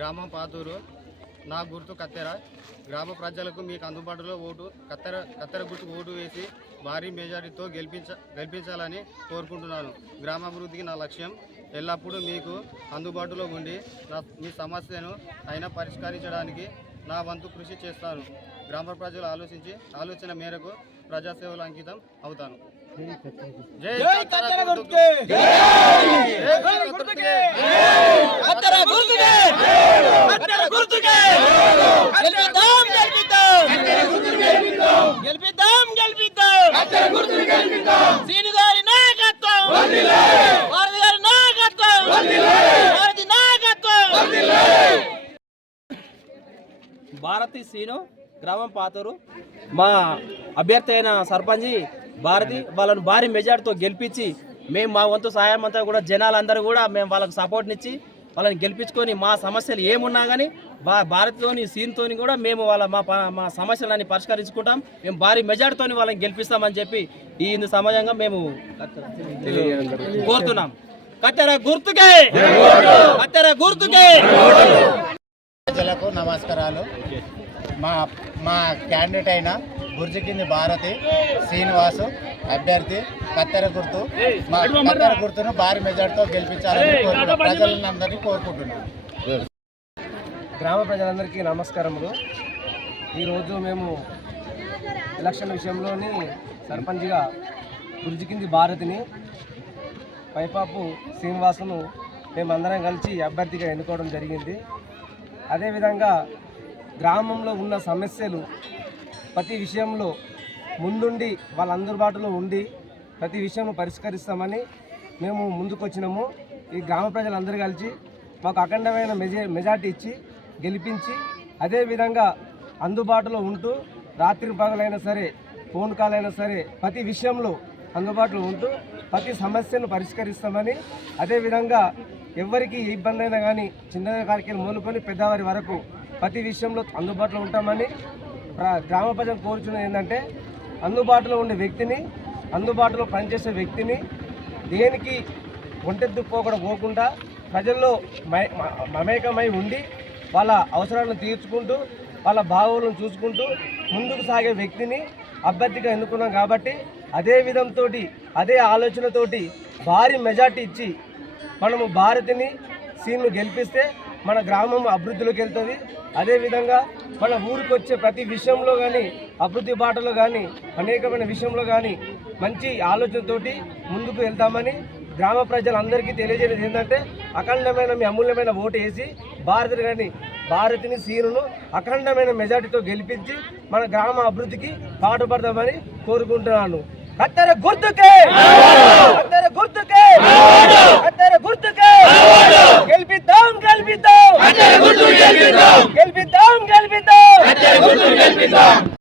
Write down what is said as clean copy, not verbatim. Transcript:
గ్రామం పాతూరు. నా గుర్తు కత్తెర. గ్రామ ప్రజలకు మీకు అందుబాటులో కత్తెర గుర్తుకు ఓటు వేసి భారీ మెజారిటీతో గెలిపించాలని కోరుకుంటున్నాను. గ్రామాభివృద్ధికి నా లక్ష్యం. ఎల్లప్పుడూ మీకు అందుబాటులో ఉండి మీ సమస్యను అయినా పరిష్కరించడానికి నా వంతు కృషి చేస్తాను. గ్రామ ప్రజలు ఆలోచన మేరకు ప్రజాసేవలు అంకితం అవుతాను. జై కత్తెర గుర్తుకే! భారతి సీను, గ్రామం పాతూరు. మా అభ్యర్థి అయిన సర్పంచి భారతి వాళ్ళను భారీ మెజార్టీతో గెలిపించి మేము మా వంతు సహాయం అంతా కూడా జనాలందరూ కూడా మేము వాళ్ళకు సపోర్ట్నిచ్చి వాళ్ళని గెలిపించుకొని మా సమస్యలు ఏమున్నా కానీ భారతితోని సీన్తోని కూడా మేము మా సమస్యలన్నీ పరిష్కరించుకుంటాం. మేము భారీ మెజార్టీతోని వాళ్ళని గెలిపిస్తామని చెప్పి ఈ సమాజంగా మేము కోరుతున్నాం. కత్తెర గుర్తుకే! కత్తెర గుర్తుకే! ప్రజలకు నమస్కారాలు. మా క్యాండిడేట్ అయిన బుర్జికింది భారతి శ్రీనివాసు అభ్యర్థి కత్తెర గుర్తును భారీ మెజార్టీతో గెలిపించాలని ప్రజలందరినీ కోరుకుంటున్నాను. గ్రామ ప్రజలందరికీ నమస్కారములు. ఈరోజు మేము ఎలక్షన్ విషయంలోని సర్పంచ్గా బుర్జికింది భారతిని, పైపాపు శ్రీనివాసును మేమందరం కలిసి అభ్యర్థిగా ఎన్నుకోవడం జరిగింది. అదేవిధంగా గ్రామంలో ఉన్న సమస్యలు ప్రతి విషయంలో ముందుండి వాళ్ళ అందుబాటులో ఉండి ప్రతి విషయం పరిష్కరిస్తామని మేము ముందుకొచ్చినాము. ఈ గ్రామ ప్రజలందరూ కలిసి మాకు అఖండమైన మెజార్టీ ఇచ్చి గెలిపించి అదేవిధంగా అందుబాటులో ఉంటూ రాత్రి పగలైనా సరే ఫోన్ కాల్ అయినా సరే ప్రతి విషయంలో అందుబాటులో ఉంటూ ప్రతి సమస్యను పరిష్కరిస్తామని, అదేవిధంగా ఎవరికి ఇబ్బంది అయినా కానీ చిన్న కారికి మొదలుకొని పెద్దవారి వరకు ప్రతి విషయంలో అందుబాటులో ఉంటామని గ్రామ ప్రజలు కోరుచున్నది ఏంటంటే అందుబాటులో ఉండే వ్యక్తిని, అందుబాటులో పనిచేసే వ్యక్తిని దేనికి పోకుండా ప్రజల్లో మమేకమై ఉండి వాళ్ళ అవసరాలను తీర్చుకుంటూ వాళ్ళ భావాలను చూసుకుంటూ ముందుకు సాగే వ్యక్తిని అభ్యర్థిగా ఎన్నుకున్నాం. కాబట్టి అదే విధంతో అదే ఆలోచనతోటి భారీ మెజార్టీ ఇచ్చి మనము భారతిని సీన్ను గెలిపిస్తే మన గ్రామం అభివృద్ధిలోకి వెళ్తుంది. అదేవిధంగా మన ఊరికి వచ్చే ప్రతి విషయంలో కానీ అభివృద్ధి బాటలో కానీ అనేకమైన విషయంలో కానీ మంచి ఆలోచనతోటి ముందుకు వెళ్తామని గ్రామ ప్రజలందరికీ తెలియజేయడం ఏంటంటే అఖండమైన మీ అమూల్యమైన ఓటు వేసి భారతిని సీనును అఖండమైన మెజార్టీతో గెలిపించి మన గ్రామ అభివృద్ధికి పాటుపడదామని కోరుకుంటున్నాను. కత్తెర గుర్తుకే! కత్తెర గుర్తుకే! కత్తెర గుర్తుకే! గెలిపిద్దాం! గెలిపిద్దాం! గెలిపిద్దాం! గెలిపిద్దాం!